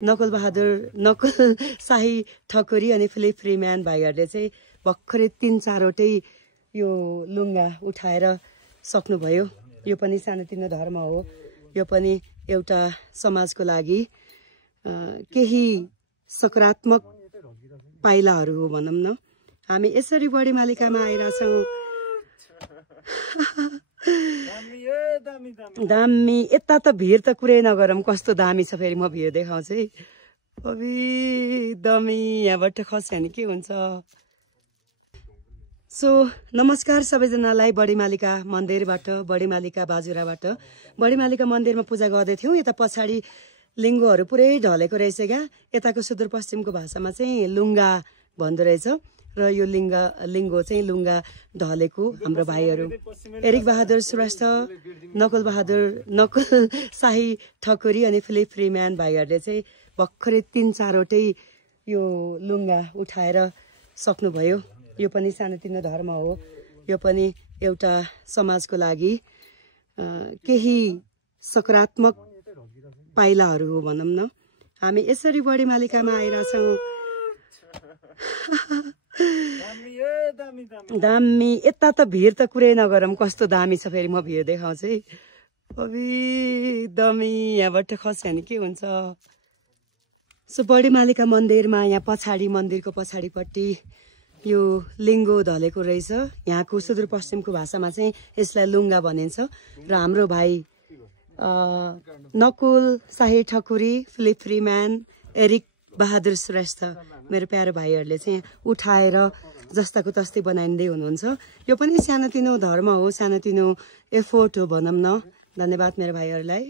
नकुल बहादुर नकुल शाही ठकुरी अनि फिलिप फ्रीम्यान भाइहरूले चाहिँ भर्खरै 3-4 यो लुङ्गा उठाएर सक्नुभयो। यो पनि सानोतिनो धर्म हो। यो पनि एउटा समाजको लागि केही सकारात्मक पाइलाहरू हो भनौँ न। हामी यसरी बढी मालिकामा आइरहेछौँ। दामी यता त भिड त कुरै नगरौँ, कस्तो दामी छ। फेरि म भिड देखाउँछु है। अबि दामी, यहाँबाट खस्यो भने के हुन्छ। सो नमस्कार सबैजनालाई। बढी मालिका मन्दिरबाट, बढी मालिका बाजुराबाट। बढी मालिका मन्दिरमा पूजा गर्दै थियौँ। यता पछाडि लिङ्गोहरू पुरै ढलेको रहेछ क्या। यताको सुदूरपश्चिमको भाषामा चाहिँ लुङ्गा भन्दो रहेछ र यो लिङ्गो चाहिँ लुङ्गा ढलेको हाम्रो भाइहरू एरिक बहादुर श्रेष्ठ, नकुल शाही ठकुरी अनि फिलिप फ्रीम्यान भाइहरूले चाहिँ भर्खरै 3-4 यो लुङ्गा उठाएर सक्नुभयो। यो पनि सानोतिनो धर्म हो। यो पनि एउटा समाजको लागि केही सकारात्मक पाइलाहरू हो भनौँ न। हामी यसरी बढी मालिकामा आइरहेछौँ। दामी यता त भिड त कुरै नगरौँ, कस्तो दामी छ। फेरि म भिड देखाउँछु है। अबि दामी, यहाँबाट खस्यो भने के हुन्छ। सो बढी मालिका मन्दिरमा यहाँ पछाडि, मन्दिरको पछाडिपट्टि यो लिङ्गो ढलेको रहेछ। यहाँको सुदूरपश्चिमको भाषामा चाहिँ यसलाई लुङ्गा भनिन्छ। र हाम्रो भाइ नकुल शाही ठकुरी, फिलिप फ्रीम्यान, एरिक बहादुर श्रेष्ठ, मेरो प्यारो भाइहरूले चाहिँ उठाएर जस्ताको तस्तै बनाइँदै हुनुहुन्छ। यो पनि सानोतिनो धर्म हो, सानोतिनो एफोर्ट हो भनौँ न। धन्यवाद मेरो भाइहरूलाई।